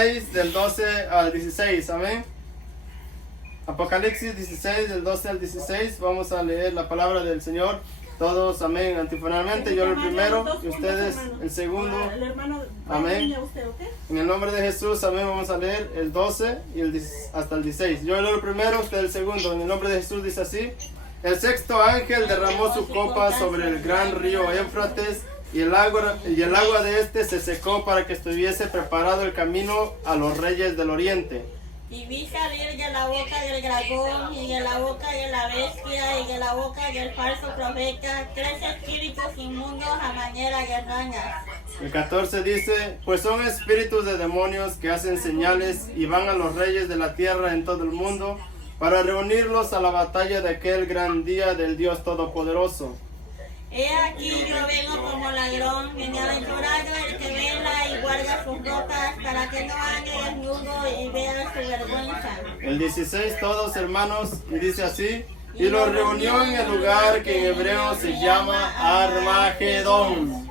del 12 al 16, amén. Apocalipsis 16, del 12 al 16, vamos a leer la palabra del Señor. Todos, amén, antifonalmente, yo el primero y ustedes el segundo. Amén. En el nombre de Jesús, amén, vamos a leer el 12 y hasta el 16. Yo leo el primero, usted el segundo. En el nombre de Jesús dice así: el sexto ángel derramó su copa sobre el gran río Éufrates, y el agua de este se secó para que estuviese preparado el camino a los reyes del oriente. Y vi salir de la boca del dragón, y de la boca de la bestia, y de la boca del falso profeta, 3 espíritus inmundos a manera de ranas. El 14 dice: pues son espíritus de demonios que hacen señales y van a los reyes de la tierra en todo el mundo para reunirlos a la batalla de aquel gran día del Dios Todopoderoso. He aquí yo vengo como ladrón, bienaventurado el que vela y guarda sus ropas, para que no ande desnudo y vea su vergüenza. El 16, todos hermanos, y dice así: y los reunió en el lugar que en hebreo se llama Armagedón.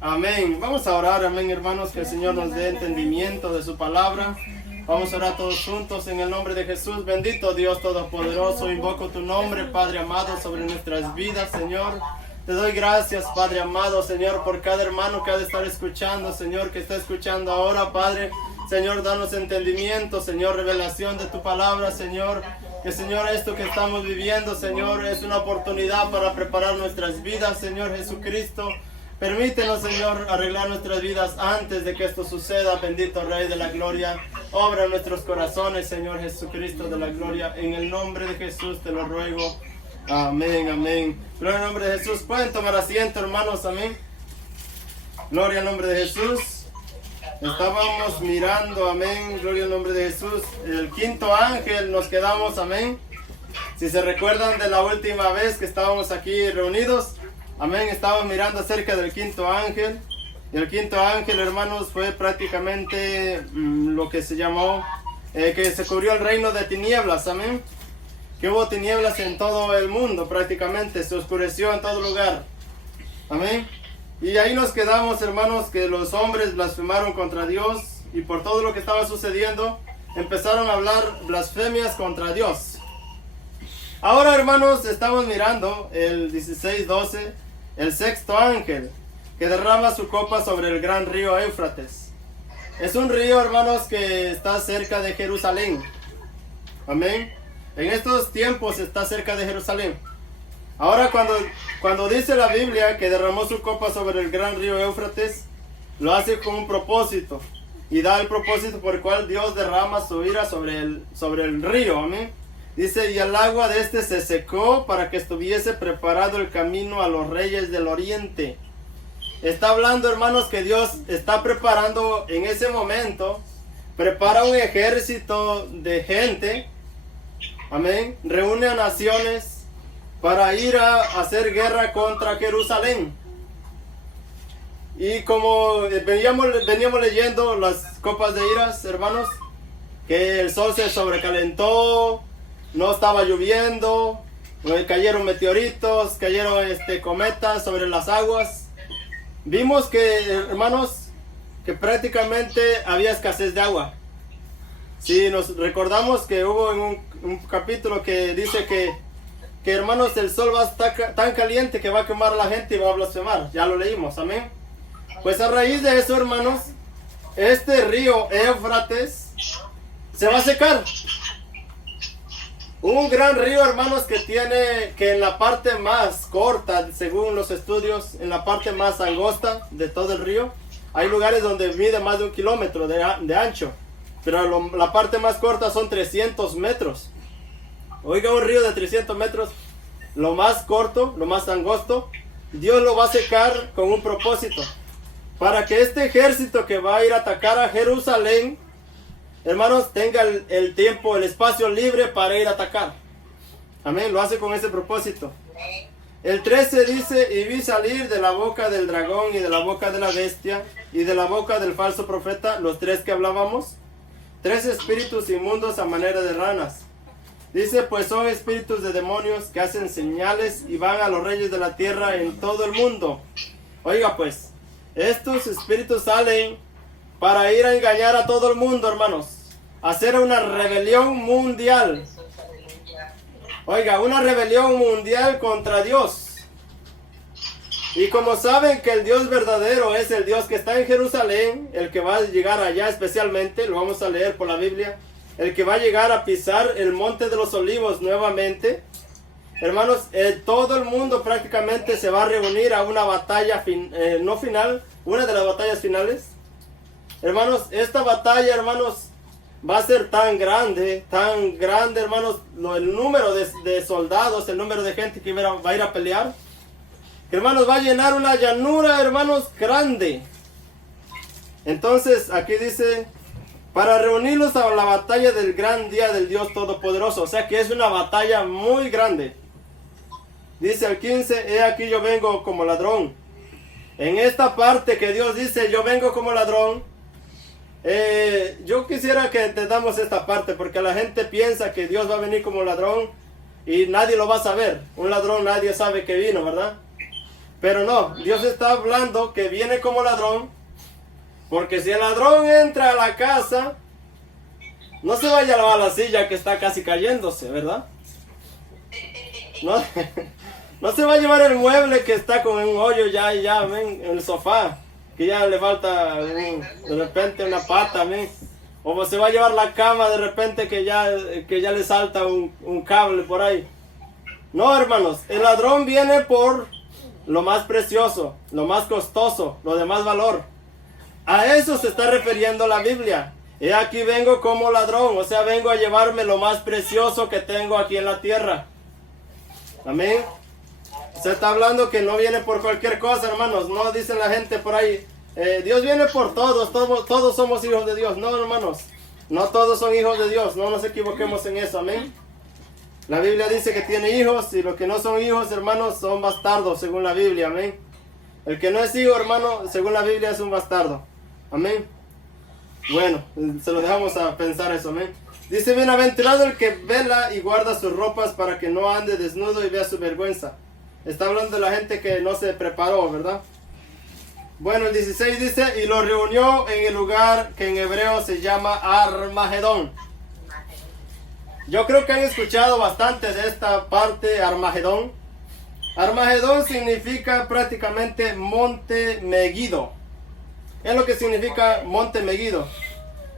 Amén. Vamos a orar, amén, hermanos, que el Señor nos dé entendimiento de su palabra. Vamos a orar todos juntos en el nombre de Jesús. Bendito Dios Todopoderoso, invoco tu nombre, Padre amado, sobre nuestras vidas, Señor. Te doy gracias, Padre amado, Señor, por cada hermano que ha de estar escuchando, Señor, que está escuchando ahora, Padre. Señor, danos entendimiento, Señor, revelación de tu palabra, Señor. Que, Señor, esto que estamos viviendo, Señor, es una oportunidad para preparar nuestras vidas, Señor Jesucristo. Permítenos, Señor, arreglar nuestras vidas antes de que esto suceda. Bendito Rey de la Gloria, obra en nuestros corazones, Señor Jesucristo de la Gloria. En el nombre de Jesús te lo ruego. Amén, amén. Gloria al nombre de Jesús. Pueden tomar asiento, hermanos, amén. Gloria al nombre de Jesús. Estábamos mirando, amén. Gloria al nombre de Jesús. El quinto ángel nos quedamos, amén. Si se recuerdan de la última vez que estábamos aquí reunidos, amén, estábamos mirando acerca del quinto ángel. Y el quinto ángel, hermanos, fue prácticamente lo que se llamó, que se cubrió el reino de tinieblas, amén. Que hubo tinieblas en todo el mundo prácticamente, se oscureció en todo lugar, amén. Y ahí nos quedamos, hermanos, que los hombres blasfemaron contra Dios, y por todo lo que estaba sucediendo, empezaron a hablar blasfemias contra Dios. Ahora, hermanos, estamos mirando el 16:12, el sexto ángel, que derrama su copa sobre el gran río Éufrates. Es un río, hermanos, que está cerca de Jerusalén. Amén. En estos tiempos está cerca de Jerusalén. Ahora, cuando dice la Biblia que derramó su copa sobre el gran río Éufrates, lo hace con un propósito. Y da el propósito por el cual Dios derrama su ira sobre el río. Amén. Dice: y el agua de este se secó para que estuviese preparado el camino a los reyes del oriente. Está hablando, hermanos, que Dios está preparando en ese momento, prepara un ejército de gente, amén, reúne a naciones para ir a hacer guerra contra Jerusalén. Y como veníamos leyendo las copas de iras, hermanos, que el sol se sobrecalentó, no estaba lloviendo, cayeron meteoritos, cayeron cometas sobre las aguas. Vimos que, hermanos, que prácticamente había escasez de agua. Si nos recordamos que hubo en un capítulo que dice que hermanos, el sol va a estar tan caliente que va a quemar a la gente y va a blasfemar. Ya lo leímos, amén. Pues a raíz de eso, hermanos, este río Éufrates se va a secar. Un gran río, hermanos, que en la parte más corta, según los estudios, en la parte más angosta de todo el río, hay lugares donde mide más de 1 kilómetro de ancho, pero la parte más corta son 300 metros. Oiga, un río de 300 metros, lo más corto, lo más angosto, Dios lo va a secar con un propósito, para que este ejército que va a ir a atacar a Jerusalén, hermanos, tenga el tiempo, el espacio libre para ir a atacar. Amén, lo hace con ese propósito. El 13 dice: y vi salir de la boca del dragón y de la boca de la bestia y de la boca del falso profeta, los 3 que hablábamos, 3 espíritus inmundos a manera de ranas. Dice: pues son espíritus de demonios que hacen señales y van a los reyes de la tierra en todo el mundo. Oiga, pues, estos espíritus salen para ir a engañar a todo el mundo, hermanos. Hacer una rebelión mundial. Oiga, una rebelión mundial contra Dios. Y como saben que el Dios verdadero es el Dios que está en Jerusalén, el que va a llegar allá especialmente, lo vamos a leer por la Biblia, el que va a llegar a pisar el monte de los olivos nuevamente. Hermanos, todo el mundo prácticamente se va a reunir a una batalla, no final, una de las batallas finales. Hermanos, esta batalla, hermanos, va a ser tan grande, hermanos, el número de soldados, el número de gente que va a ir a pelear. Hermanos, va a llenar una llanura, hermanos, grande. Entonces, aquí dice, para reunirlos a la batalla del gran día del Dios Todopoderoso. O sea que es una batalla muy grande. Dice el 15, he aquí yo vengo como ladrón. En esta parte que Dios dice, yo vengo como ladrón, yo quisiera que entendamos esta parte, porque la gente piensa que Dios va a venir como ladrón y nadie lo va a saber. Un ladrón nadie sabe que vino, ¿verdad? Pero no, Dios está hablando que viene como ladrón, porque si el ladrón entra a la casa, no se vaya a lavar la silla que está casi cayéndose, ¿verdad? No se va a llevar el mueble que está con un hoyo ya, en el sofá, que ya le falta de repente una pata, amén. O se va a llevar la cama de repente que ya le salta un cable por ahí. No, hermanos, el ladrón viene por lo más precioso, lo más costoso, lo de más valor. A eso se está refiriendo la Biblia. He aquí vengo como ladrón, o sea, vengo a llevarme lo más precioso que tengo aquí en la tierra. Amén. Se está hablando que no viene por cualquier cosa, hermanos. No dicen la gente por ahí, Dios viene por todos somos hijos de Dios. No, hermanos, no todos son hijos de Dios. No nos equivoquemos en eso, amén. La Biblia dice que tiene hijos y los que no son hijos, hermanos, son bastardos, según la Biblia, amén. El que no es hijo, hermano, según la Biblia es un bastardo, amén. Bueno, se lo dejamos a pensar eso, amén. Dice, bienaventurado el que vela y guarda sus ropas para que no ande desnudo y vea su vergüenza. Está hablando de la gente que no se preparó, ¿verdad? Bueno, el 16 dice, y lo reunió en el lugar que en hebreo se llama Armagedón. Yo creo que han escuchado bastante de esta parte, Armagedón. Armagedón significa prácticamente monte Megido. Es lo que significa monte Megido.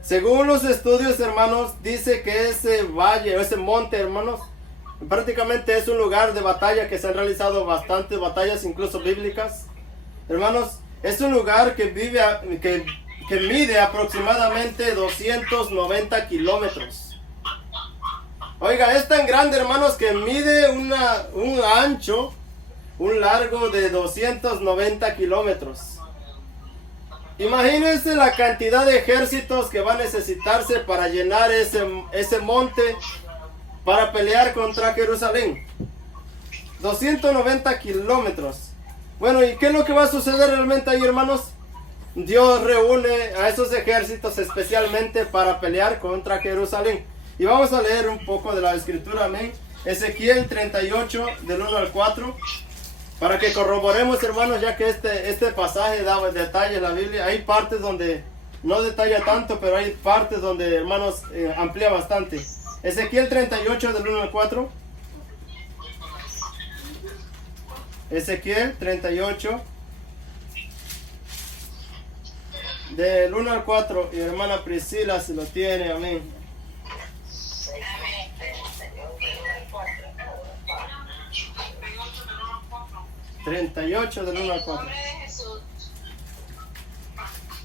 Según los estudios, hermanos, dice que ese valle, o ese monte, hermanos, prácticamente es un lugar de batalla que se han realizado bastantes batallas, incluso bíblicas. Hermanos, es un lugar que mide aproximadamente 290 kilómetros. Oiga, es tan grande, hermanos, que mide un ancho, un largo de 290 kilómetros. Imagínense la cantidad de ejércitos que va a necesitarse para llenar ese monte para pelear contra Jerusalén. 290 kilómetros. Bueno, ¿y qué es lo que va a suceder realmente ahí, hermanos? Dios reúne a esos ejércitos especialmente para pelear contra Jerusalén. Y vamos a leer un poco de la escritura, amén. Ezequiel 38, del 1 al 4. Para que corroboremos, hermanos, ya que este pasaje da detalles en la Biblia. Hay partes donde no detalla tanto, pero hay partes donde, hermanos, amplía bastante. Ezequiel 38, del 1 al 4. Ezequiel 38, del 1 al 4. Y hermana Priscila, si lo tiene, amén. 38 del 1 al 4.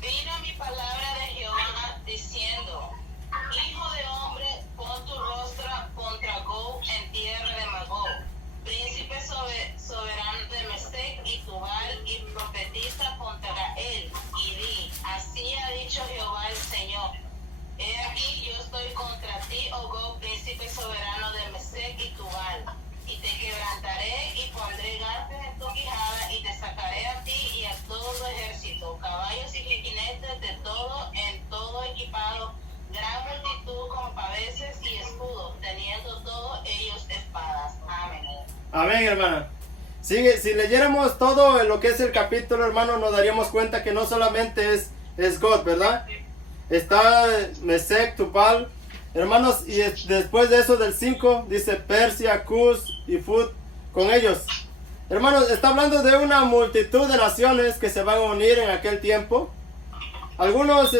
Vino mi palabra de Jehová diciendo, hijo de hombre, pon tu rostro contra Gog en tierra de Magog, príncipe soberano de Mesec y Tubal, y profetiza contra él, y di, así ha dicho Jehová el Señor. He aquí yo estoy contra ti, oh Gog, príncipe soberano de Mesec y Tubal, y te quebrantaré y pondré garfios en tu quijada y te sacaré a ti y a todo tu ejército, caballos y jinetes de todo, en todo equipado, gran multitud con paveses y escudos, teniendo todos ellos espadas. Amén. Amén, hermana. Si leyéramos todo lo que es el capítulo, hermano, nos daríamos cuenta que no solamente es es God, ¿verdad? Está Mesec, Tubal, hermanos, y después de eso del 5 dice Persia, Cus y Fut con ellos. Hermanos, está hablando de una multitud de naciones que se van a unir en aquel tiempo. Algunos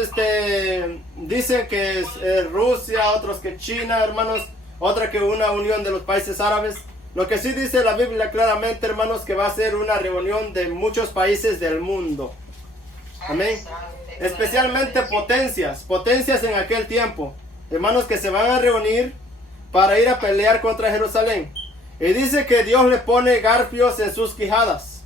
dicen que es Rusia, otros que China, hermanos, otra que una unión de los países árabes. Lo que sí dice la Biblia claramente, hermanos, que va a ser una reunión de muchos países del mundo. Amén. Especialmente potencias en aquel tiempo. Hermanos, que se van a reunir para ir a pelear contra Jerusalén. Y dice que Dios le pone garfios en sus quijadas.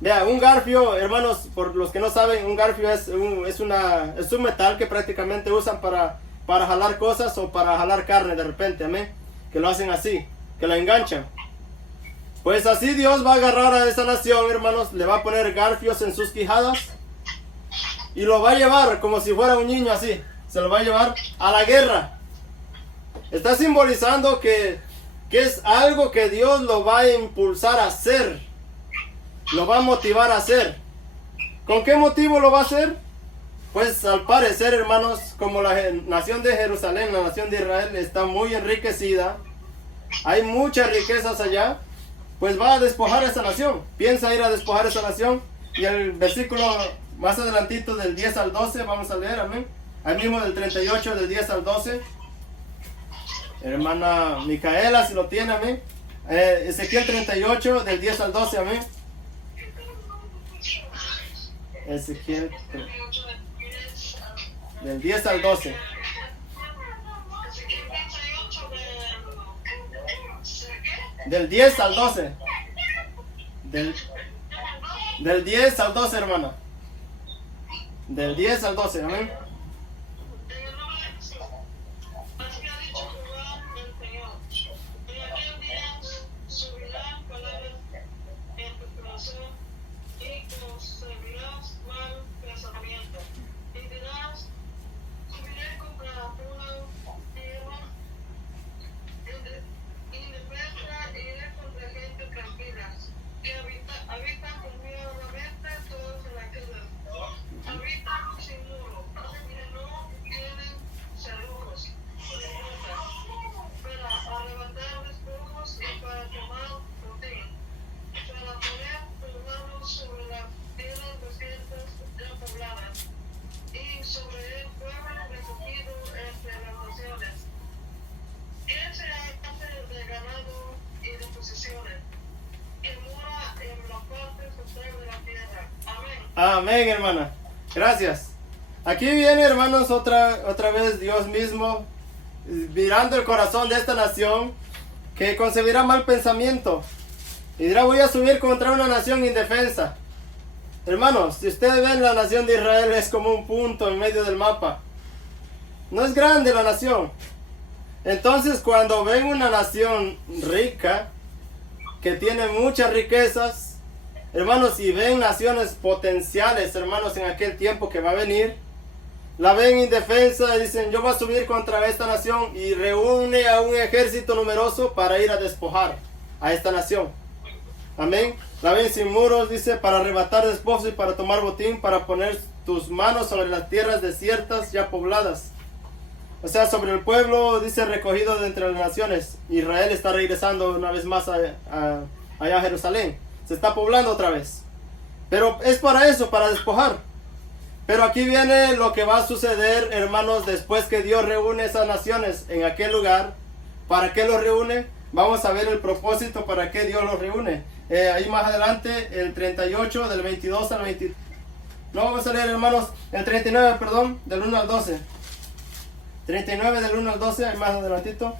Vea, un garfio, hermanos, por los que no saben, un garfio es un metal que prácticamente usan para jalar cosas o para jalar carne de repente, amén. Que lo hacen así, que la enganchan. Pues así Dios va a agarrar a esa nación, hermanos, le va a poner garfios en sus quijadas y lo va a llevar como si fuera un niño así. Se lo va a llevar a la guerra. Está simbolizando que es algo que Dios lo va a impulsar a hacer. Lo va a motivar a hacer. ¿Con qué motivo lo va a hacer? Pues al parecer, hermanos, como la nación de Jerusalén, la nación de Israel está muy enriquecida, hay muchas riquezas allá, pues va a despojar a esa nación. Piensa ir a despojar a esa nación. Y el versículo más adelantito del 10 al 12, vamos a leer, amén. Ahí mismo del 38, del 10 al 12. Hermana Micaela, si lo tiene, amén. Ezequiel 38, del 10 al 12, amén. Ezequiel, del 10 al 12. Del 10 al 12. Del 10 al 12, hermana. Del 10 al 12, amén. Amén, hermana. Gracias. Aquí viene, hermanos, otra vez Dios mismo mirando el corazón de esta nación que concebirá mal pensamiento y dirá: voy a subir contra una nación indefensa. Hermanos, si ustedes ven, la nación de Israel es como un punto en medio del mapa. No es grande la nación. Entonces, cuando ven una nación rica que tiene muchas riquezas, hermanos, y ven naciones potenciales, hermanos, en aquel tiempo que va a venir, la ven indefensa y dicen: yo voy a subir contra esta nación, y reúne a un ejército numeroso para ir a despojar a esta nación. Amén. La ven sin muros, dice, para arrebatar despojos y para tomar botín, para poner tus manos sobre las tierras desiertas ya pobladas. O sea, sobre el pueblo, dice, recogido de entre las naciones. Israel está regresando una vez más allá a Jerusalén. Se está poblando otra vez. Pero es para eso, para despojar. Pero aquí viene lo que va a suceder, hermanos, después que Dios reúne esas naciones en aquel lugar. ¿Para qué los reúne? Vamos a ver el propósito para qué Dios los reúne. Ahí más adelante, el 38, del 22 al 20. No, vamos a leer, hermanos, el 39, perdón, del 1 al 12. 39 del 1 al 12, ahí más adelantito.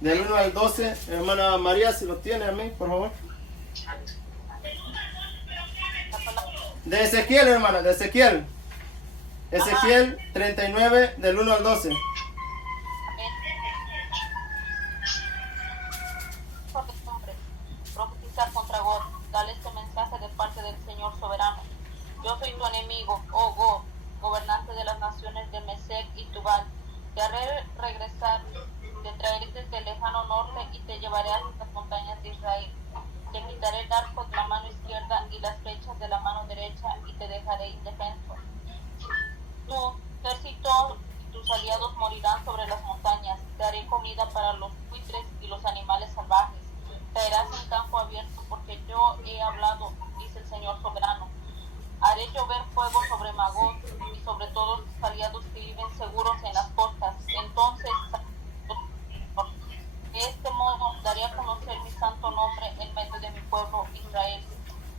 Del 1 al 12, hermana María, si lo tiene, amén, por favor. De Ezequiel, hermana, de Ezequiel. Ezequiel 39, del 1 al 12. Profetizar contra Gog, dale este mensaje de parte del Señor soberano. Yo soy tu enemigo, oh Gog, gobernante de las naciones de Mesec y Tubal. Te haré regresar, te traeré desde el lejano norte y te llevaré a las montañas de Israel. Te quitaré el arco de la mano izquierda y las flechas de la mano derecha y te dejaré indefenso. Tu ejército y tus aliados morirán sobre las montañas. Te haré comida para los buitres y los animales salvajes. Caerás en campo abierto porque yo he hablado, dice el Señor soberano. Haré llover fuego sobre Magog y sobre todos sus aliados que viven seguros en las costas. Entonces, de este modo daré a conocer mi santo nombre en medio de mi pueblo Israel.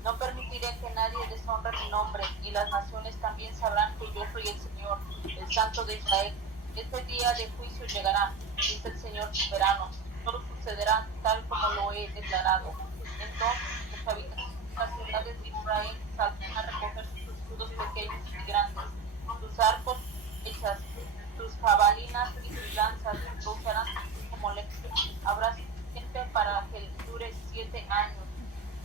No permitiré que nadie deshonre mi nombre, y las naciones también sabrán que yo soy el Señor, el Santo de Israel. Este día de juicio llegará, dice el Señor soberano. Todo sucederá tal como lo he declarado. Entonces los habitantes de las ciudades de Israel saldrán a recoger sus escudos pequeños y grandes, sus arcos y flechas, sus jabalinas y sus lanzas, lo usarán como lección. Habrá suficiente para que dure 7 años.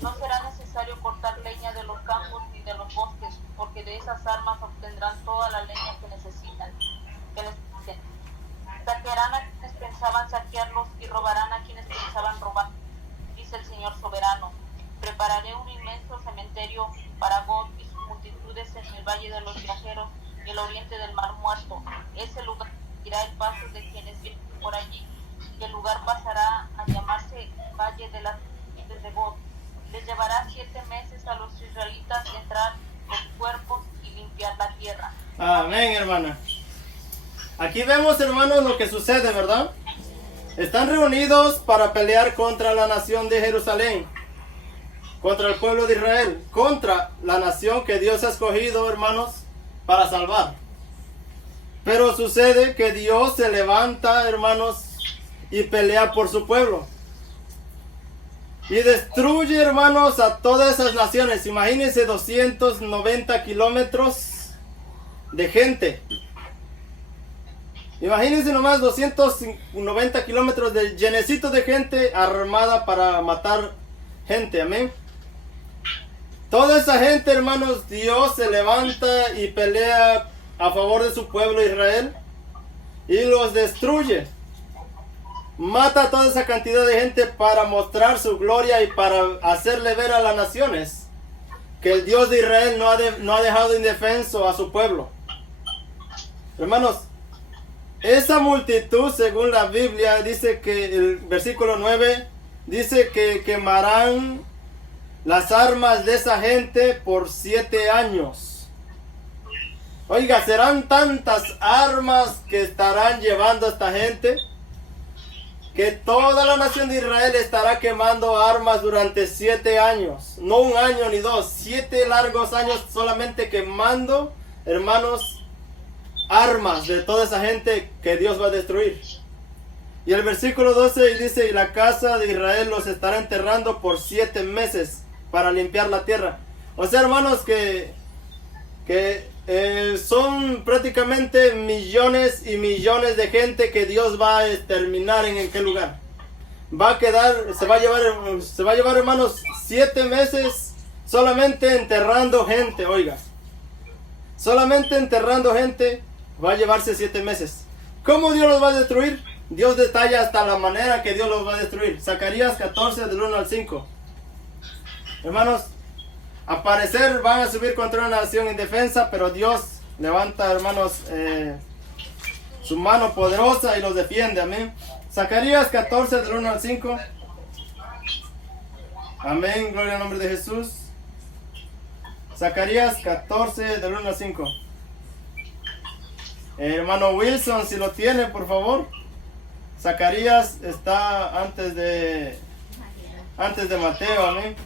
No será necesario cortar leña de los campos ni de los bosques, porque de esas armas obtendrán toda la leña que necesiten. Saquearán a quienes pensaban saquearlos y robarán a quienes pensaban robar, dice el Señor soberano. Prepararé un inmenso cementerio para Gog y sus multitudes en el Valle de los Viajeros y el oriente del Mar Muerto. Ese lugar irá el paso de quienes vienen por allí, y el lugar pasará a llamarse Valle de las Serpientes de Gog. Les llevará 7 meses a los israelitas entrar los cuerpos y limpiar la tierra. Amén, hermana. Aquí vemos, hermanos, lo que sucede, ¿verdad? Están reunidos para pelear contra la nación de Jerusalén, contra el pueblo de Israel, contra la nación que Dios ha escogido, hermanos, para salvar. Pero sucede que Dios se levanta, hermanos, y pelea por su pueblo. Y destruye, hermanos, a todas esas naciones. Imagínense 290 kilómetros de gente. Imagínense nomás 290 kilómetros de llenecito de gente armada para matar gente. Amén. Toda esa gente, hermanos, Dios se levanta y pelea a favor de su pueblo Israel y los destruye. Mata a toda esa cantidad de gente para mostrar su gloria y para hacerle ver a las naciones que el Dios de Israel no ha dejado indefenso a su pueblo. Hermanos, esa multitud, según la Biblia, dice que el versículo 9 dice que quemarán las armas de esa gente por 7 años. Oiga, serán tantas armas que estarán llevando esta gente que toda la nación de Israel estará quemando armas durante 7 años. No 1 año ni 2, 7 largos años solamente quemando, hermanos, armas de toda esa gente que Dios va a destruir. Y el versículo 12 dice: y la casa de Israel los estará enterrando por 7 meses para limpiar la tierra. O sea, hermanos, que son prácticamente millones y millones de gente que Dios va a exterminar en qué lugar. Va a quedar, se va a llevar, hermanos, 7 meses solamente enterrando gente. Oiga, solamente enterrando gente va a llevarse 7 meses. ¿Cómo Dios los va a destruir? Dios detalla hasta la manera que Dios los va a destruir. Zacarías 14 del 1 al 5. Hermanos, a parecer van a subir contra una nación indefensa, pero Dios levanta, hermanos, su mano poderosa y los defiende. Amén. Zacarías 14 del 1 al 5. Amén, gloria al nombre de Jesús. Zacarías 14 del 1 al 5. Hermano Wilson, si lo tiene, por favor. Zacarías está antes de Mateo. Amén.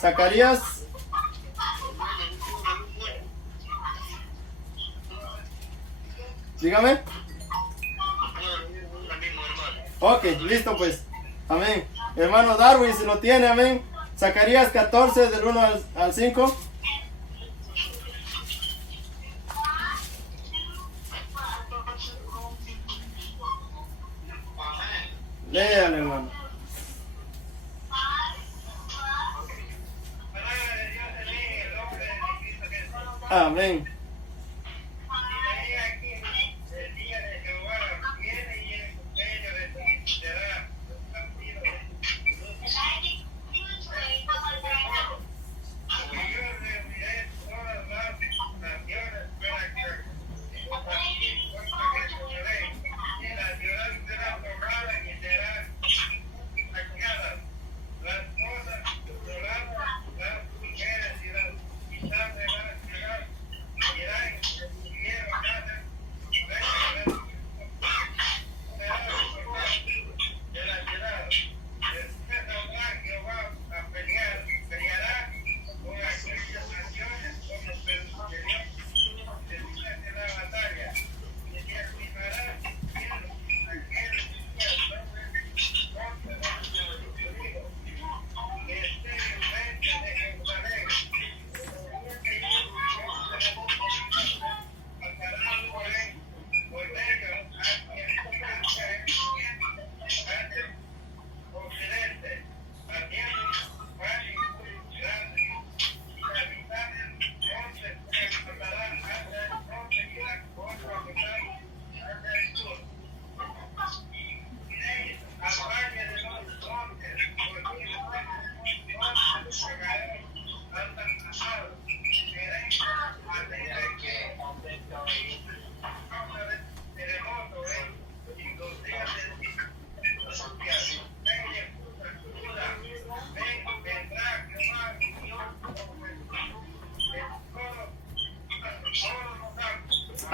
Zacarías. Dígame. Ok, listo pues. Amén. Hermano Darwin, si lo tiene, amén. Zacarías 14 del 1 al 5. Léale, hermano. Amén.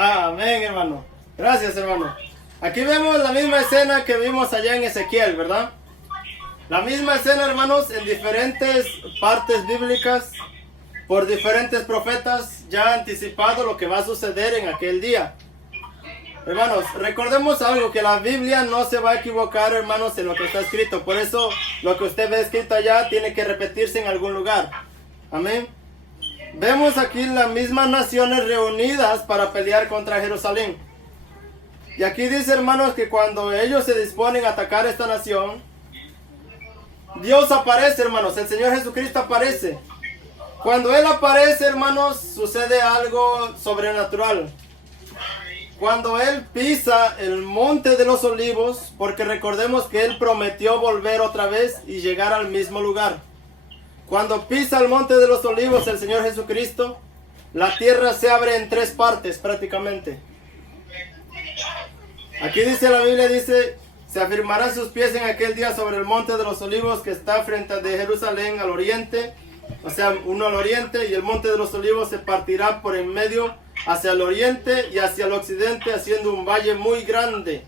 Amén, hermano. Gracias, hermano. Aquí vemos la misma escena que vimos allá en Ezequiel, ¿verdad? La misma escena, hermanos, en diferentes partes bíblicas, por diferentes profetas, ya anticipado lo que va a suceder en aquel día. Hermanos, recordemos algo, que la Biblia no se va a equivocar, hermanos, en lo que está escrito. Por eso, lo que usted ve escrito allá tiene que repetirse en algún lugar. Amén. Vemos aquí las mismas naciones reunidas para pelear contra Jerusalén. Y aquí dice, hermanos, que cuando ellos se disponen a atacar esta nación, Dios aparece, hermanos. El Señor Jesucristo aparece. Cuando Él aparece, hermanos, sucede algo sobrenatural. Cuando Él pisa el monte de los olivos, porque recordemos que Él prometió volver otra vez y llegar al mismo lugar. Cuando pisa el monte de los olivos el Señor Jesucristo, la tierra se abre en 3 partes prácticamente. Aquí dice la Biblia, dice, se afirmarán sus pies en aquel día sobre el monte de los olivos que está frente a de Jerusalén al oriente, o sea, uno al oriente, y el monte de los olivos se partirá por en medio hacia el oriente y hacia el occidente, haciendo un valle muy grande.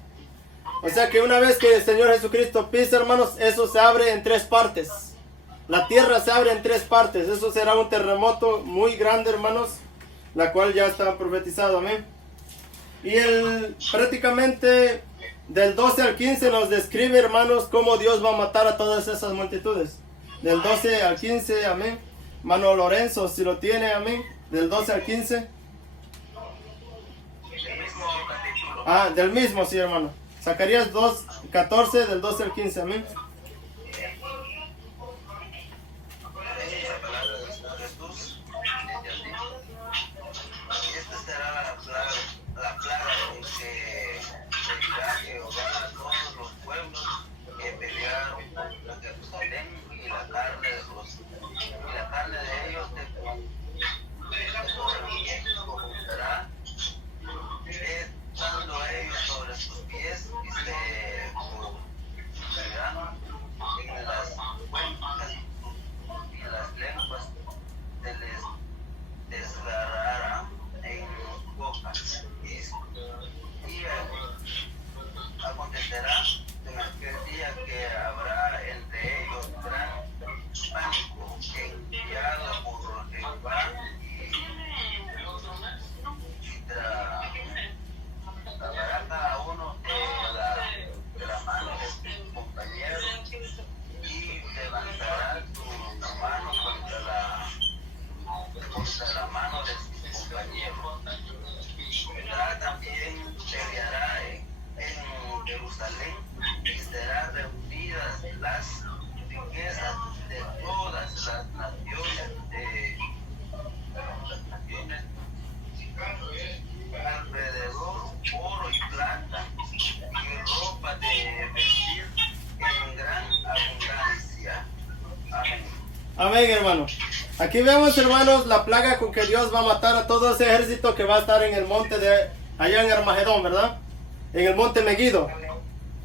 O sea que una vez que el Señor Jesucristo pisa, hermanos, eso se abre en 3 partes. La tierra se abre en 3 partes. Eso será un terremoto muy grande, hermanos, la cual ya está profetizado. Amén. Y prácticamente del 12 al 15 nos describe, hermanos, cómo Dios va a matar a todas esas multitudes. Del 12 al 15, amén. Mano Lorenzo, si lo tiene, amén. Del 12 al 15. Del mismo, sí, hermano. Zacarías 2, 14, del 12 al 15, amén. Amén, hermano. Aquí vemos, hermanos, la plaga con que Dios va a matar a todo ese ejército que va a estar en el monte allá en Armagedón, ¿verdad? En el monte Megido.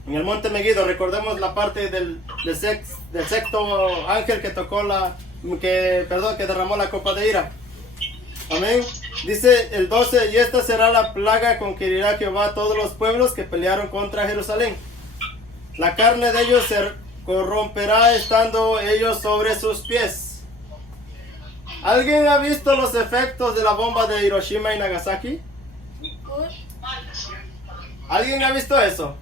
En el monte Megido, recordemos la parte del sexto ángel que tocó que derramó la copa de ira. Amén. Dice el 12, y esta será la plaga con que herirá Jehová a todos los pueblos que pelearon contra Jerusalén. La carne de ellos se corromperá estando ellos sobre sus pies. ¿Alguien ha visto los efectos de la bomba de Hiroshima y Nagasaki? ¿Alguien ha visto eso?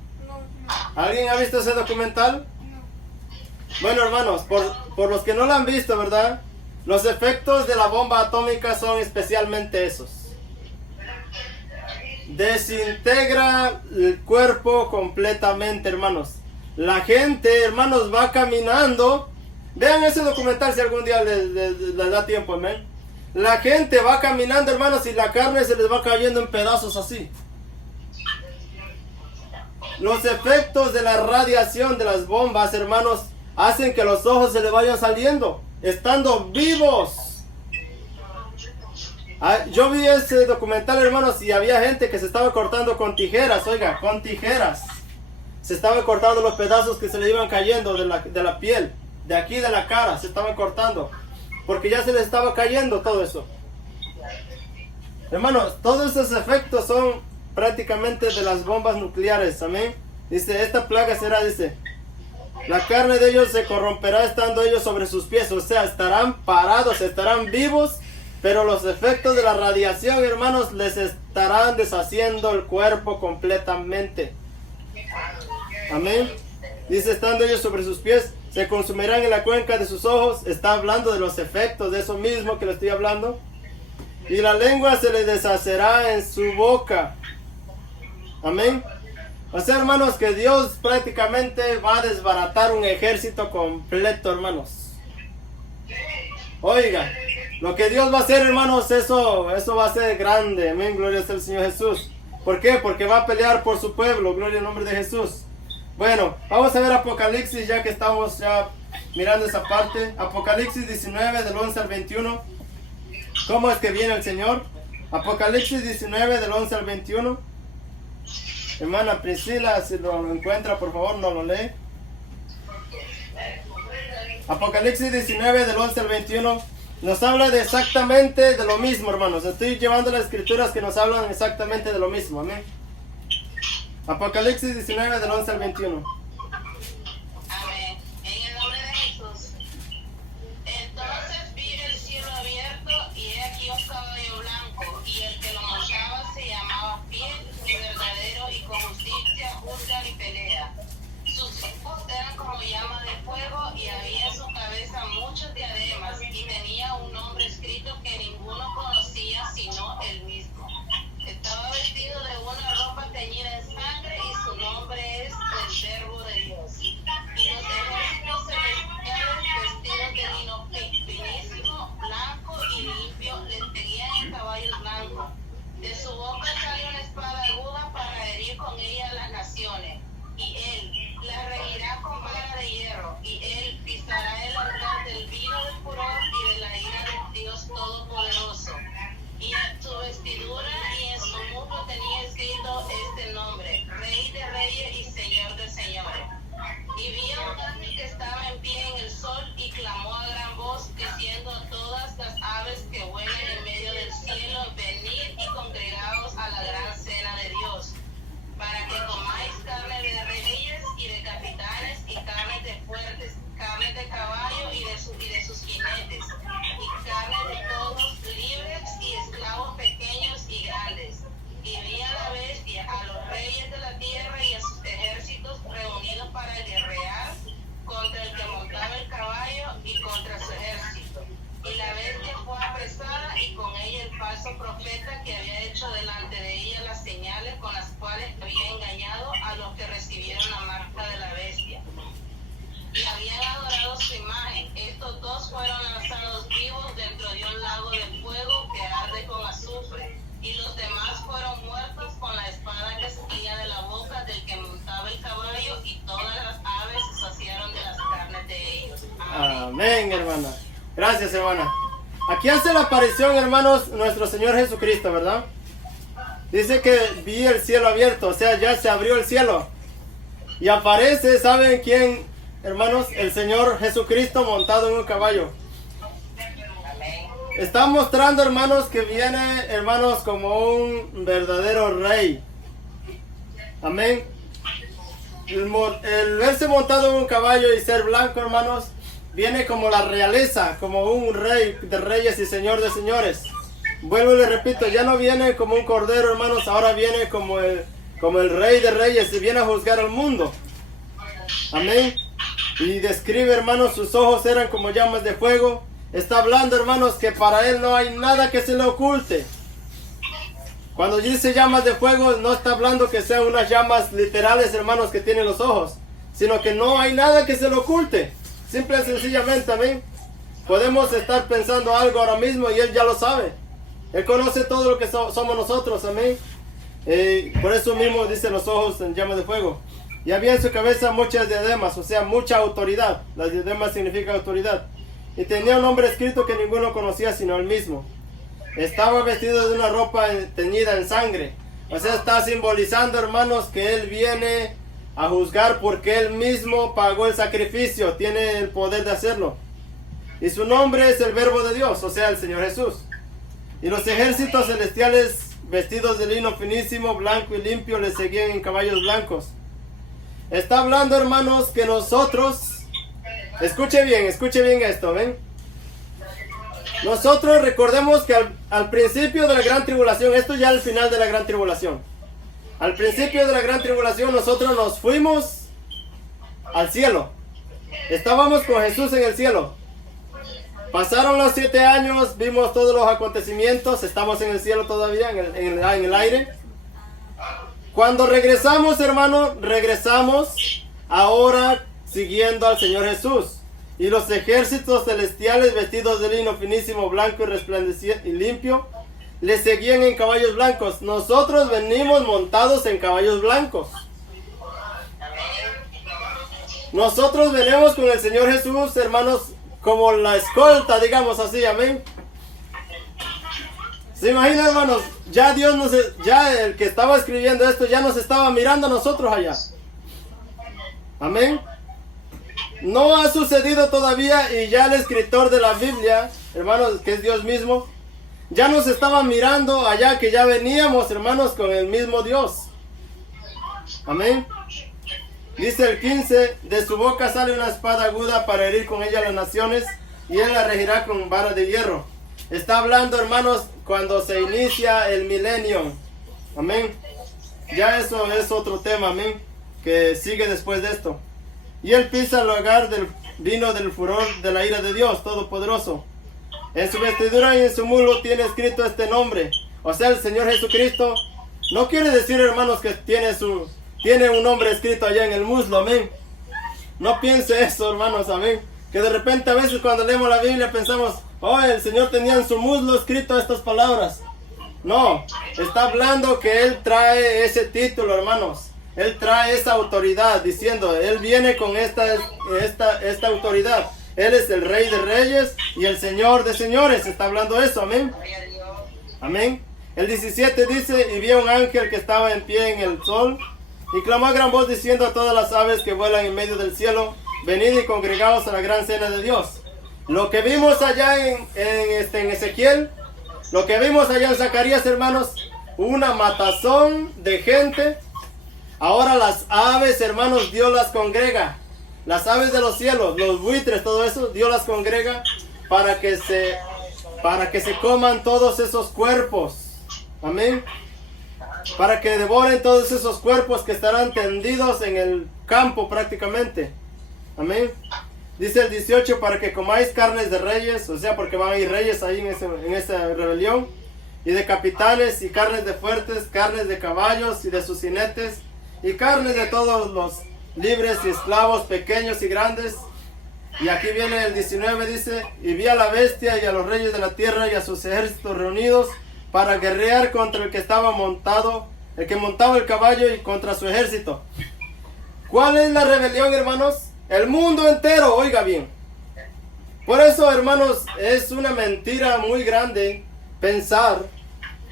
¿Alguien ha visto ese documental? Bueno, hermanos, por los que no lo han visto, ¿verdad? Los efectos de la bomba atómica son especialmente esos. Desintegra el cuerpo completamente, hermanos. La gente, hermanos, va caminando. Vean ese documental si algún día les da tiempo, amén. La gente va caminando, hermanos, y la carne se les va cayendo en pedazos así. Los efectos de la radiación de las bombas, hermanos, hacen que los ojos se le vayan saliendo, estando vivos. Yo vi ese documental, hermanos, y había gente que se estaba cortando con tijeras, oiga, con tijeras. Se estaban cortando los pedazos que se le iban cayendo de la piel, de aquí de la cara, se estaban cortando, porque ya se les estaba cayendo todo eso. Hermanos, todos esos efectos son prácticamente de las bombas nucleares, amén. Dice, esta plaga será, dice, la carne de ellos se corromperá estando ellos sobre sus pies, o sea, estarán parados, estarán vivos, pero los efectos de la radiación, hermanos, les estarán deshaciendo el cuerpo completamente. Amén. Dice, estando ellos sobre sus pies, se consumirán en la cuenca de sus ojos. Está hablando de los efectos de eso mismo que le estoy hablando. Y la lengua se les deshacerá en su boca. Amén. O sea, hermanos, que Dios prácticamente va a desbaratar un ejército completo, hermanos. Oiga, lo que Dios va a hacer, hermanos, eso va a ser grande. Amén, gloria al Señor Jesús. ¿Por qué? Porque va a pelear por su pueblo, gloria al nombre de Jesús. Bueno, vamos a ver Apocalipsis, ya que estamos ya mirando esa parte. Apocalipsis 19, del 11 al 21. ¿Cómo es que viene el Señor? Apocalipsis 19, del 11 al 21. Hermana Priscila, si lo encuentra, por favor, no lo lee. Apocalipsis 19, del 11 al 21. Nos habla de exactamente de lo mismo, hermanos. Estoy llevando las escrituras que nos hablan exactamente de lo mismo. Amén. Apocalipsis 19, del 11 al 21. Amén. En el nombre de Jesús. Entonces vi el cielo abierto y he aquí un caballo blanco, y el que lo montaba se llamaba Fiel y Verdadero, y con justicia juzga y pelea. Sus ojos eran como llamas de fuego, y había en su cabeza muchos diademas, y tenía un nombre escrito que ninguno conocía sino él mismo. Estaba vestido de una ropa teñida en sangre, y su nombre es el Verbo de Dios. Y los ejércitos celestiales, vestidos de lino finísimo, blanco y limpio, les seguían en caballos blancos. De su boca sale una espada aguda para herir con ella a las naciones. Y él la regirá con vara de hierro, y él pisará el altar del vino del furor y de la ira del Dios Todopoderoso. Y en su vestidura y en su muslo tenía escrito este nombre: Rey de Reyes y Señor de Señores. Y vi a un ángel que estaba en pie en el sol, y clamó a gran voz, diciendo a todas las aves que vuelan en medio del cielo: venid y congregaos a la gran cena de Dios, para que comáis carne de reyes y de capitanes, y carne de fuertes, carne de caballo y de sus jinetes, y carne de todos, libres y esclavos pequeños y grandes. Y vi a la bestia, a los reyes de la tierra y a sus ejércitos reunidos para guerrear contra el que montaba el caballo y contra su ejército. Y la bestia fue apresada, y con ella el falso profeta que había hecho delante de ella las señales con las cuales había engañado a los que recibieron la marca de la bestia. Y habían adorado su imagen. Estos dos fueron lanzados vivos dentro de un lago de fuego que arde con azufre. Y los demás fueron muertos con la espada que salía de la boca del que montaba el caballo, y todas las aves se saciaron de las carnes de ellos. Amén, hermana. Gracias, hermana. Aquí hace la aparición, hermanos, nuestro Señor Jesucristo, ¿verdad? Dice que vi el cielo abierto, o sea, ya se abrió el cielo. Y aparece, ¿saben quién, hermanos? El Señor Jesucristo montado en un caballo. Está mostrando, hermanos, que viene, hermanos, como un verdadero rey. Amén. El verse montado en un caballo y ser blanco, hermanos, viene como la realeza, como un rey de reyes y señor de señores. Vuelvo y le repito, ya no viene como un cordero, hermanos, ahora viene como el rey de reyes y viene a juzgar al mundo. Amén. Y describe, hermanos, sus ojos eran como llamas de fuego. Está hablando, hermanos, que para él no hay nada que se le oculte. Cuando dice llamas de fuego, no está hablando que sean unas llamas literales, hermanos, que tienen los ojos, sino que no hay nada que se le oculte. Simple y sencillamente, amén. Podemos estar pensando algo ahora mismo y Él ya lo sabe. Él conoce todo lo que somos nosotros, amén. Por eso mismo dice los ojos en llamas de fuego. Y había en su cabeza muchas diademas, o sea, mucha autoridad. La diadema significa autoridad. Y tenía un nombre escrito que ninguno conocía sino él mismo. Estaba vestido de una ropa teñida en sangre. O sea, está simbolizando, hermanos, que Él viene a juzgar porque Él mismo pagó el sacrificio. Tiene el poder de hacerlo. Y su nombre es el Verbo de Dios, o sea, el Señor Jesús. Y los ejércitos celestiales, vestidos de lino finísimo, blanco y limpio, le seguían en caballos blancos. Está hablando, hermanos, que nosotros... Escuche bien esto, ¿ven? Nosotros recordemos que al principio de la gran tribulación, esto ya al final de la gran tribulación. Al principio de la gran tribulación nosotros nos fuimos al cielo. Estábamos con Jesús en el cielo. Pasaron los 7 años, vimos todos los acontecimientos, estamos en el cielo todavía, en el aire. Cuando regresamos, hermano, regresamos ahora siguiendo al Señor Jesús. Y los ejércitos celestiales vestidos de lino finísimo, blanco y resplandeciente y limpio, le seguían en caballos blancos. Nosotros venimos montados en caballos blancos. Nosotros venimos con el Señor Jesús, hermanos, como la escolta, digamos así, amén. ¿Se imaginan, hermanos? Ya Dios ya el que estaba escribiendo esto ya nos estaba mirando a nosotros allá. Amén. No ha sucedido todavía y ya el escritor de la Biblia, hermanos, que es Dios mismo, ya nos estaba mirando allá, que ya veníamos, hermanos, con el mismo Dios. Amén. Dice el 15, de su boca sale una espada aguda para herir con ella a las naciones y Él la regirá con vara de hierro. Está hablando, hermanos, cuando se inicia el milenio. Amén. Ya eso es otro tema, amén, que sigue después de esto. Y Él pisa el hogar del vino del furor de la ira de Dios Todopoderoso. En su vestidura y en su muslo tiene escrito este nombre. O sea, el Señor Jesucristo. No quiere decir, hermanos, que tiene un nombre escrito allá en el muslo, amén. No piense eso, hermanos, amén. Que de repente a veces cuando leemos la Biblia pensamos, oh, el Señor tenía en su muslo escrito estas palabras. No, está hablando que Él trae ese título, hermanos. Él trae esa autoridad, diciendo, Él viene con esta autoridad. Él es el Rey de Reyes y el Señor de Señores. Está hablando eso, amén. Amén. El 17 dice, y vi a un ángel que estaba en pie en el sol, y clamó a gran voz diciendo a todas las aves que vuelan en medio del cielo, venid y congregaos a la gran cena de Dios. Lo que vimos allá en Ezequiel, lo que vimos allá en Zacarías, hermanos, una matazón de gente. Ahora las aves, hermanos, Dios las congrega. Las aves de los cielos, los buitres, todo eso, Dios las congrega para que se coman todos esos cuerpos. Amén. Para que devoren todos esos cuerpos que estarán tendidos en el campo prácticamente. Amén. Dice el 18, para que comáis carnes de reyes, o sea, porque van a ir reyes ahí en esa rebelión, y de capitanes, y carnes de fuertes, carnes de caballos y de sus jinetes, y carnes de todos los libres y esclavos, pequeños y grandes. Y aquí viene el 19, dice, y vi a la bestia y a los reyes de la tierra y a sus ejércitos reunidos para guerrear contra el que estaba montado, el que montaba el caballo y contra su ejército. ¿Cuál es la rebelión, hermanos? El mundo entero, oiga bien. Por eso, hermanos, es una mentira muy grande pensar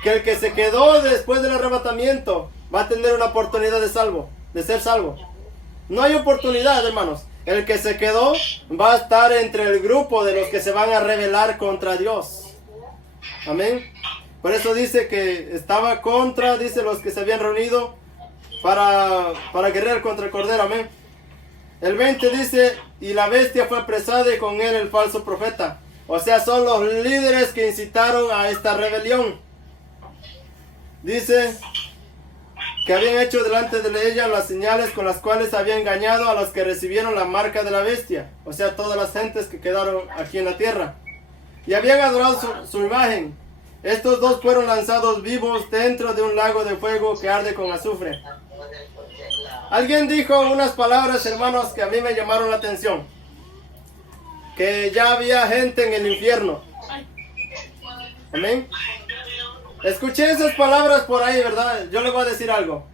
que el que se quedó después del arrebatamiento va a tener una oportunidad de ser salvo. No hay oportunidad, hermanos. El que se quedó va a estar entre el grupo de los que se van a rebelar contra Dios. Amén. Por eso dice que estaba contra, dice, los que se habían reunido para guerrear contra el Cordero. Amén. El 20 dice, y la bestia fue apresada y con él el falso profeta. O sea, son los líderes que incitaron a esta rebelión. Dice que habían hecho delante de ella las señales con las cuales había engañado a los que recibieron la marca de la bestia. O sea, todas las gentes que quedaron aquí en la tierra. Y habían adorado su imagen. Estos dos fueron lanzados vivos dentro de un lago de fuego que arde con azufre. Alguien dijo unas palabras, hermanos, que a mí me llamaron la atención. Que ya había gente en el infierno. Amén. Escuché esas palabras por ahí, ¿verdad? Yo le voy a decir algo.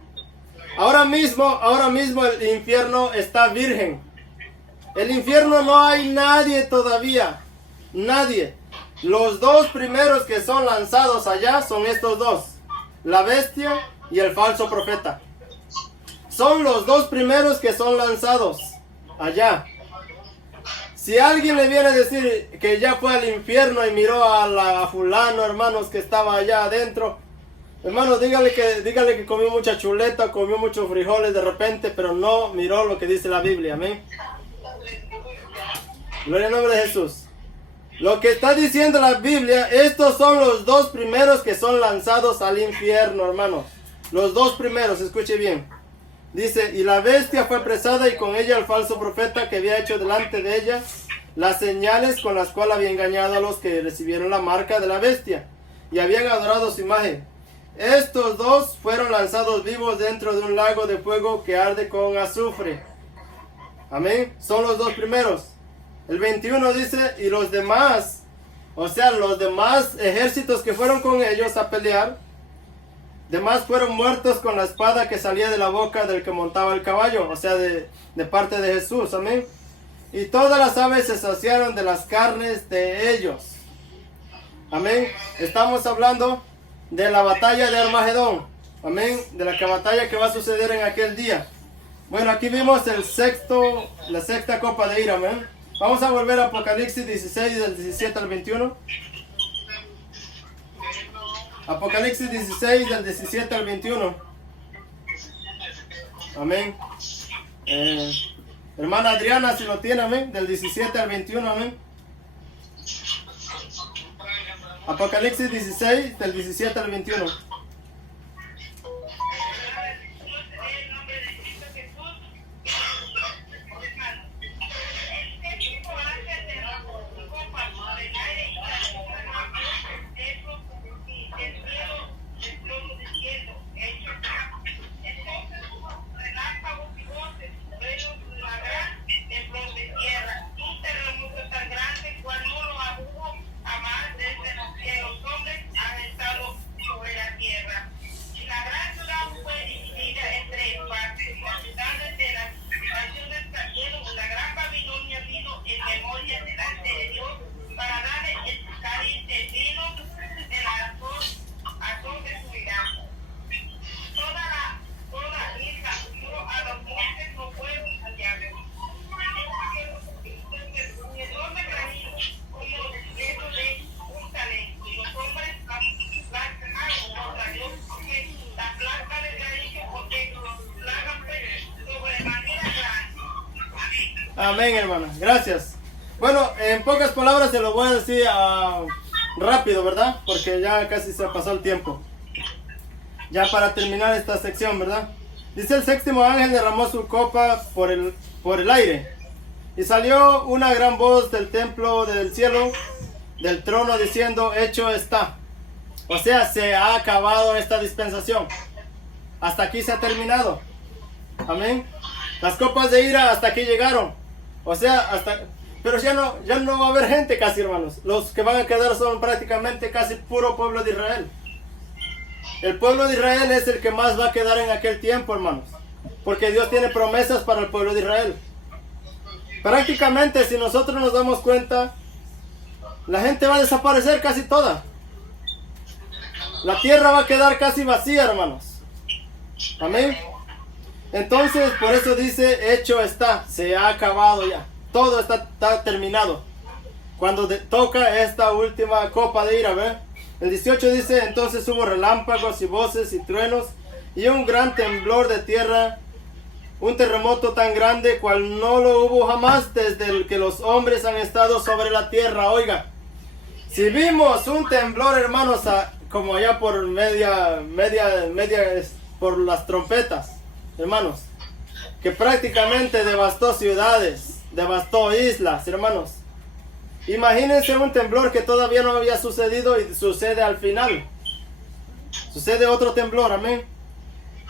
Ahora mismo el infierno está virgen. El infierno no hay nadie todavía. Nadie. Los dos primeros que son lanzados allá son estos dos. La bestia y el falso profeta. Son los dos primeros que son lanzados allá. Si alguien le viene a decir que ya fue al infierno y miró a fulano, hermanos, que estaba allá adentro, hermanos, dígale que comió mucha chuleta, comió muchos frijoles de repente, pero no miró lo que dice la Biblia. Amén. Gloria al nombre de Jesús. Lo que está diciendo la Biblia, estos son los dos primeros que son lanzados al infierno, hermanos. Los dos primeros, escuche bien. Dice, y la bestia fue apresada y con ella el falso profeta que había hecho delante de ella las señales con las cuales había engañado a los que recibieron la marca de la bestia y habían adorado su imagen. Estos dos fueron lanzados vivos dentro de un lago de fuego que arde con azufre. Amén. Son los dos primeros. El 21 dice, y los demás, o sea, los demás ejércitos que fueron con ellos a pelear, demás fueron muertos con la espada que salía de la boca del que montaba el caballo, o sea, de parte de Jesús, amén. Y todas las aves se saciaron de las carnes de ellos. Amén. Estamos hablando de la batalla de Armagedón, amén, de la batalla que va a suceder en aquel día. Bueno, aquí vimos la sexta copa de ira, amén. Vamos a volver a Apocalipsis 16 del 17 al 21. Apocalipsis 16 del 17 al 21. Amén. Hermana Adriana, si lo tiene, amén. Del 17 al 21, amén. Apocalipsis 16 del 17 al 21. Amén, hermana. Gracias. Bueno, en pocas palabras se lo voy a decir rápido, ¿verdad? Porque ya casi se pasó el tiempo. Ya para terminar esta sección, ¿verdad? Dice, el séptimo ángel derramó su copa por el aire. Y salió una gran voz del templo del cielo, del trono, diciendo, hecho está. O sea, se ha acabado esta dispensación. Hasta aquí se ha terminado. Amén. Las copas de ira hasta aquí llegaron. O sea, pero ya no va a haber gente casi, hermanos. Los que van a quedar son prácticamente casi puro pueblo de Israel. El pueblo de Israel es el que más va a quedar en aquel tiempo, hermanos. Porque Dios tiene promesas para el pueblo de Israel. Prácticamente, si nosotros nos damos cuenta, la gente va a desaparecer casi toda. la tierra va a quedar casi vacía, hermanos. Amén. Entonces, por eso dice, hecho está, se ha acabado ya. Todo está terminado. Cuando toca esta última copa de ira, ¿ve? El 18 dice, entonces hubo relámpagos y voces y truenos y un gran temblor de tierra, un terremoto tan grande cual no lo hubo jamás desde el que los hombres han estado sobre la tierra. Oiga, si vimos un temblor, hermanos, como allá por media, por las trompetas, hermanos, que prácticamente devastó ciudades, devastó islas, hermanos. Imagínense un temblor que todavía no había sucedido y sucede al final. Sucede otro temblor, amén.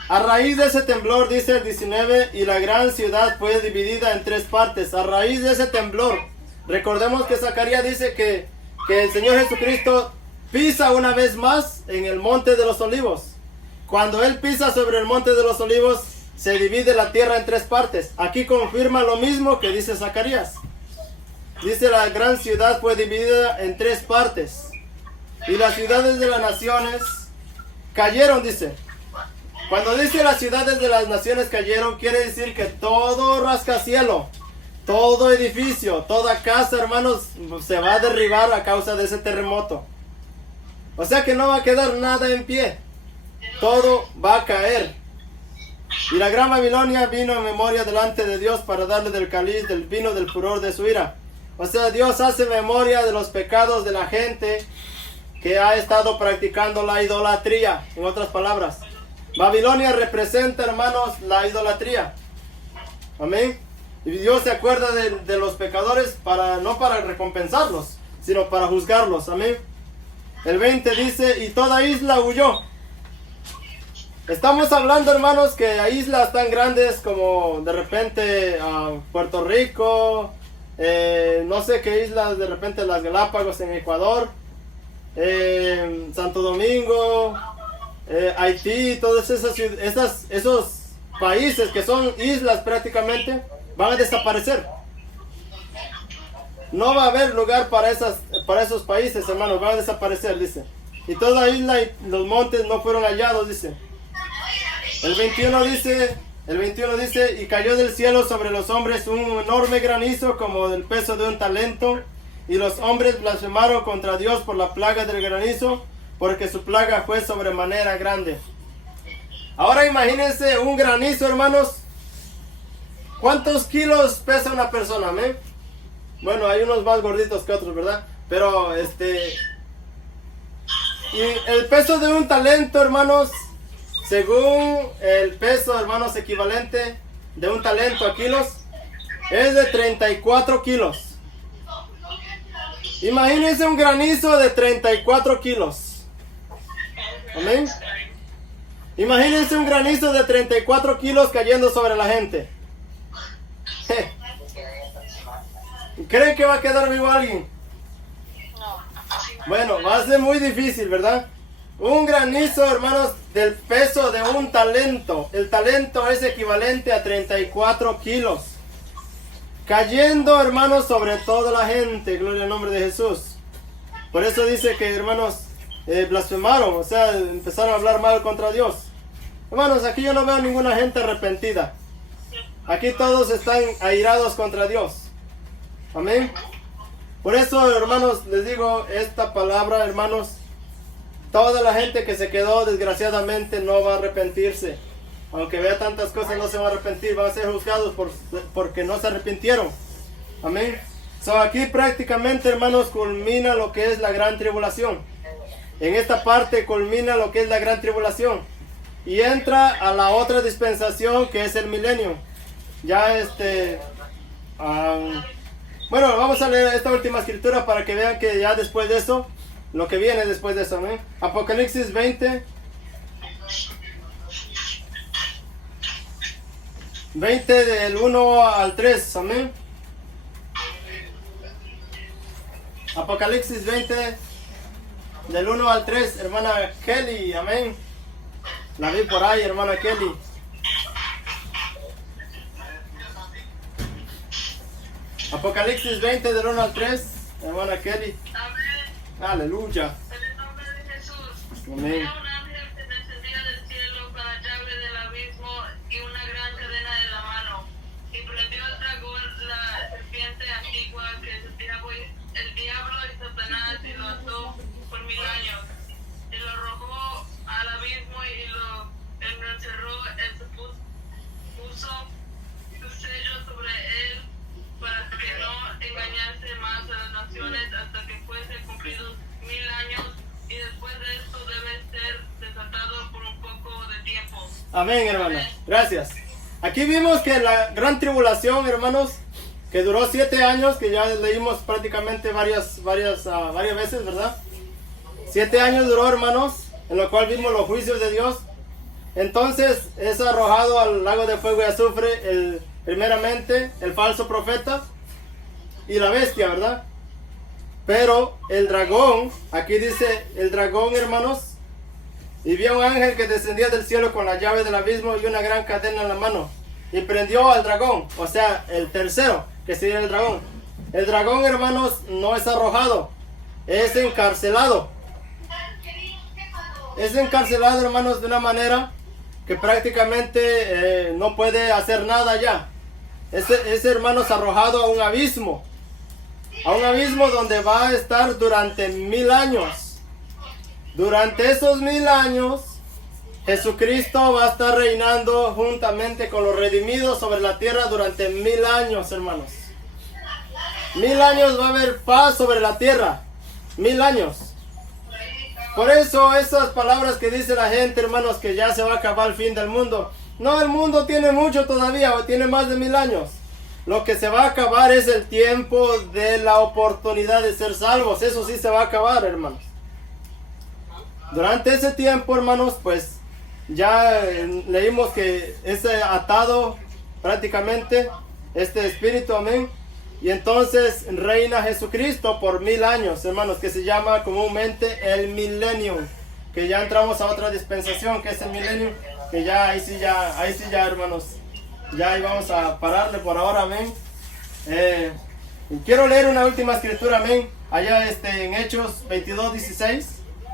A raíz de ese temblor, dice el 19, y la gran ciudad fue dividida en 3 partes. A raíz de ese temblor, recordemos que Zacarías dice que el Señor Jesucristo pisa una vez más en el monte de los olivos. Cuando Él pisa sobre el monte de los olivos, se divide la tierra en 3 partes. Aquí confirma lo mismo que dice Zacarías. Dice, la gran ciudad fue dividida en 3 partes. Y las ciudades de las naciones cayeron, dice. Cuando dice las ciudades de las naciones cayeron, quiere decir que todo rascacielos, todo edificio, toda casa, hermanos, se va a derribar a causa de ese terremoto. O sea que no va a quedar nada en pie. Todo va a caer. Y la gran Babilonia vino en memoria delante de Dios para darle del cáliz del vino del furor de su ira. O sea, Dios hace memoria de los pecados de la gente que ha estado practicando la idolatría. En otras palabras, Babilonia representa, hermanos, la idolatría. Amén. Y Dios se acuerda de los pecadores no para recompensarlos, sino para juzgarlos. Amén. El 20 dice, y toda isla huyó. Estamos hablando, hermanos, que hay islas tan grandes como de repente Puerto Rico, no sé qué islas, de repente las Galápagos en Ecuador, Santo Domingo, Haití, todos esos países que son islas prácticamente, van a desaparecer. No va a haber lugar para esos países, hermanos, van a desaparecer, dice. Y toda isla y los montes no fueron hallados, dice. El 21 dice, y cayó del cielo sobre los hombres un enorme granizo como del peso de un talento, y los hombres blasfemaron contra Dios por la plaga del granizo, porque su plaga fue sobremanera grande. Ahora imagínense un granizo, hermanos. ¿Cuántos kilos pesa una persona, amén? Bueno, hay unos más gorditos que otros, ¿verdad? Pero y el peso de un talento, hermanos, según el peso, hermanos, equivalente de un talento a kilos, es de 34 kilos. Imagínense un granizo de 34 kilos. Amén. Imagínense un granizo de 34 kilos cayendo sobre la gente. ¿Creen que va a quedar vivo alguien? No. Bueno, va a ser muy difícil, ¿verdad? Un granizo, hermanos, del peso de un talento. El talento es equivalente a 34 kilos. Cayendo, hermanos, sobre toda la gente. Gloria al nombre de Jesús. Por eso dice que, hermanos, blasfemaron. O sea, empezaron a hablar mal contra Dios. Hermanos, aquí yo no veo ninguna gente arrepentida. Aquí todos están airados contra Dios. Amén. Por eso, hermanos, les digo esta palabra, hermanos. Toda la gente que se quedó, desgraciadamente, no va a arrepentirse. Aunque vea tantas cosas, no se va a arrepentir. Van a ser juzgados porque no se arrepintieron. Amén. Aquí prácticamente, hermanos, culmina lo que es la gran tribulación. En esta parte culmina lo que es la gran tribulación. Y entra a la otra dispensación que es el milenio. Ya bueno, vamos a leer esta última escritura para que vean que ya después de eso, lo que viene después de eso, amén. Apocalipsis 20. 20 del 1 al 3, amén. Apocalipsis 20 del 1 al 3, hermana Kelly, amén. La vi por ahí, hermana Kelly. Apocalipsis 20 del 1 al 3, hermana Kelly. Amén. Aleluya. En el nombre de Jesús. Amén. Era un ángel que descendía del cielo con la llave del abismo y una gran cadena en la mano, y prendió al dragón, la serpiente antigua, que es el diablo y Satanás, y lo ató por 1000 años, y lo arrojó al abismo y lo encerró, puso su sello sobre él para que no engañase más a las naciones hasta que fuese cumplidos 1000 años, y después de esto debe ser desatado por un poco de tiempo. Amén, hermana. Gracias. Aquí vimos que la gran tribulación, hermanos, que duró 7 años, que ya leímos prácticamente varias veces, ¿verdad? 7 años duró, hermanos, en lo cual vimos los juicios de Dios. Entonces es arrojado al lago de fuego y azufre primeramente el falso profeta y la bestia, ¿verdad? Pero el dragón, aquí dice el dragón, hermanos, y vio un ángel que descendía del cielo con la llave del abismo y una gran cadena en la mano, y prendió al dragón, o sea, el tercero, que sería el dragón. El dragón, hermanos, no es arrojado, es encarcelado. Es encarcelado, hermanos, de una manera que prácticamente no puede hacer nada ya. Ese hermano es arrojado a un abismo donde va a estar durante 1000 años. Durante esos 1000 años, Jesucristo va a estar reinando juntamente con los redimidos sobre la tierra durante 1000 años, hermanos. 1000 años va a haber paz sobre la tierra. 1000 años. Por eso esas palabras que dice la gente, hermanos, que ya se va a acabar el fin del mundo. No, el mundo tiene mucho todavía, tiene más de 1000 años. Lo que se va a acabar es el tiempo de la oportunidad de ser salvos. Eso sí se va a acabar, hermanos. Durante ese tiempo, hermanos, pues ya leímos que es atado prácticamente este espíritu, amén. Y entonces reina Jesucristo por 1000 años, hermanos, que se llama comúnmente el milenio. Que ya entramos a otra dispensación, que es el milenio. Que ya, ahí sí ya, hermanos. Ya ahí vamos a pararle por ahora, amén. Quiero leer una última escritura, amén. Allá en Hechos 22:16.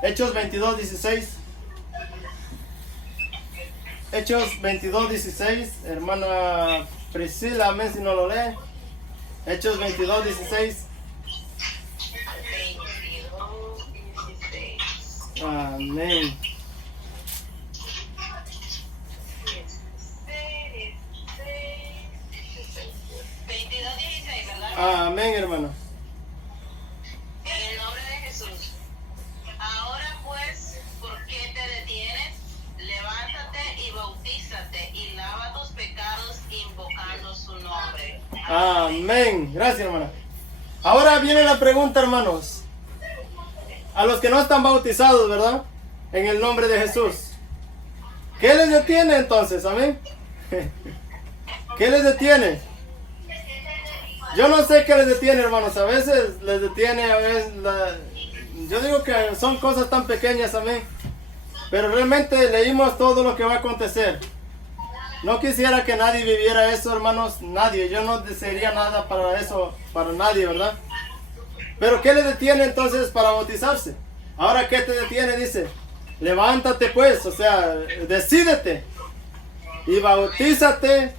Hechos 22:16. Hechos 22:16. Hermana Priscila, amén, si no lo lee. Hechos 22:16. Amén. 22:16, ¿verdad? Amén, hermano. En el nombre de Jesús. Ahora pues, ¿por qué te detienes? Levántate y bautízate y lava tus pecados invocando su nombre. Amén. Gracias, hermana. Ahora viene la pregunta, hermanos. A los que no están bautizados, ¿verdad? En el nombre de Jesús. ¿Qué les detiene entonces? Amén. ¿Qué les detiene? Yo no sé qué les detiene, hermanos. A veces les detiene, a veces yo digo que son cosas tan pequeñas, amén. Pero realmente leímos todo lo que va a acontecer. No quisiera que nadie viviera eso, hermanos. Nadie. Yo no desearía nada para eso, para nadie, ¿verdad? Pero ¿qué le detiene entonces para bautizarse? Ahora, ¿qué te detiene? Dice, levántate pues, o sea, decídete y bautízate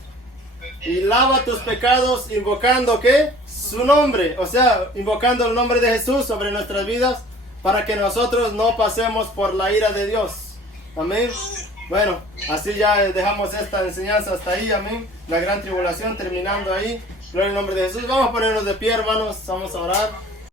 y lava tus pecados invocando, ¿qué? Su nombre, o sea, invocando el nombre de Jesús sobre nuestras vidas para que nosotros no pasemos por la ira de Dios. Amén. Bueno, así ya dejamos esta enseñanza hasta ahí, amén. La gran tribulación terminando ahí. Gloria al nombre de Jesús. Vamos a ponernos de pie, hermanos. Vamos a orar.